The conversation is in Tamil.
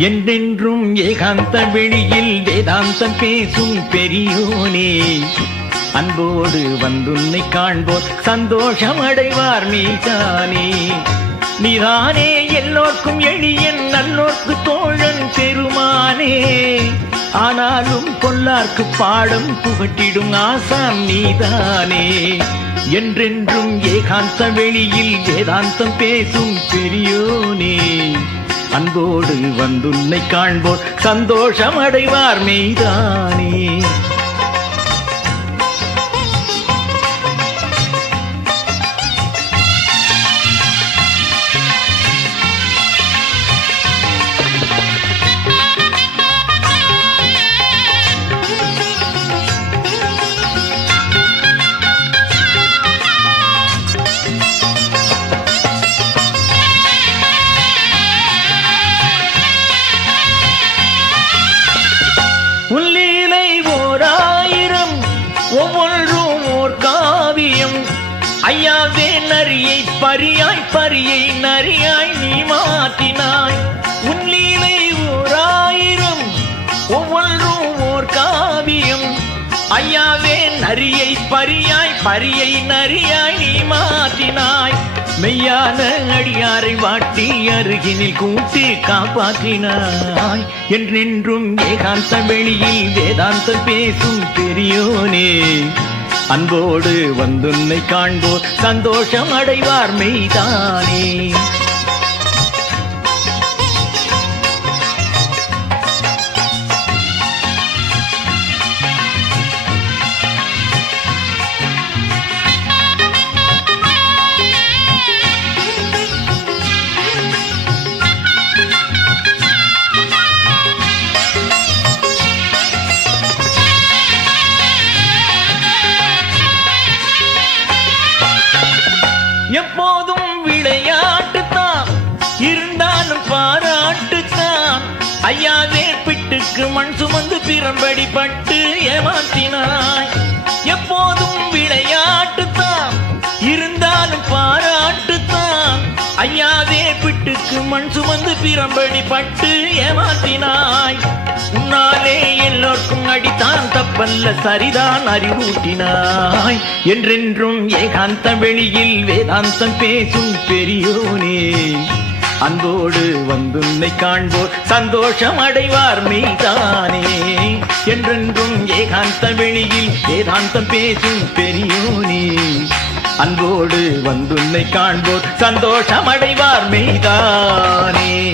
என்றென்றும் ஏகாந்த வெளியில் வேதாந்தம் பேசும் பெரியோனே. அன்போடு வந்துன்னை காண்போர் சந்தோஷம் அடைவார் நீதானே. நீதானே எல்லோர்க்கும் எளியன் நல்லோர்க்கு தோழன் பெருமானே. ஆனாலும் பொல்லார்க்கு பாடம் புகட்டிடும் ஆசாம் நீதானே. என்றென்றும் ஏகாந்த வெளியில் வேதாந்தம் பேசும் பெரியோனே. அன்போடு வந்துன்னை காண்போர் சந்தோஷம் அடைவார் மெய்தானே வாழும் ஓர் காவியம். ஐயாவே நரியை பரியாய் பரியை நரியாய் நீமா ஐயாவே நரியை பரியாய் பரியை நரியாய் நீ மாற்றினாய். மெய்யான அடியாரை வாட்டி அருகினில் கூட்டி காப்பாற்றினாய். என்றென்றும் ஏகாந்த வெளியில் வேதாந்தம் பேசும் பெரியோனே. அன்போடு வந்துன்னை காண்போர் சந்தோஷம் அடைவார் மெய்தானே. இருந்தாலும் பாராட்டுத்தான். ஐயா வேட்பிட்டுக்கு மண் சுமந்து பிறம்படி பட்டு ஏமாற்றினாய் எப்போதும் விளையாட்டுத்தான் இருந்தாலும் பாராட்டுத்தான். ஐயா பிட்டுக்கு மண் சுமந்து பிறம்படி பட்டு ஏமாற்றினாய் உன்னாலே எல்லோர்க்கும் அடித்தான் தப்பல்ல சரிதான் அறிவூட்டினாய். என்றென்றும் ஏகாந்த வெளியில் வேதாந்தம் பேசும் பெரியோனே. அன்போடு வந்துன்னை காண்போர். சந்தோஷம் அடைவார் மீதானே. என்றென்றும் ஏகாந்த வெளியில் வேதாந்தம் பேசும் பெரியோனே. அன்போடு வந்துன்னை காண்போர். சந்தோஷம் அடைவார் மீதானே.